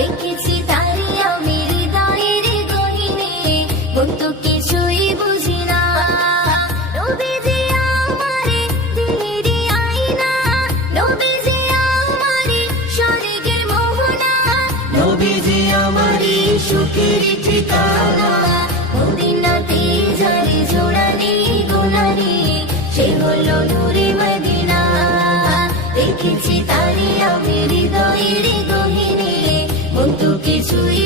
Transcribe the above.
দেখেছি তারি আমি হৃদয়ের গহীনে, বন্ধু কিছুই বুঝি না। নবীজি আমারে দিলেরই আয়না, নবীজি আমারে স্বর্গের মোহনা, নবীজি আমারে সুখের ঠিকানা। মদিনাতে যারে জোড়ালি গোলালি, সে হলো নূরে মদিনা। দেখেছি তারি আমি হৃদয়ের গহীনে, বন্ধু কিছুই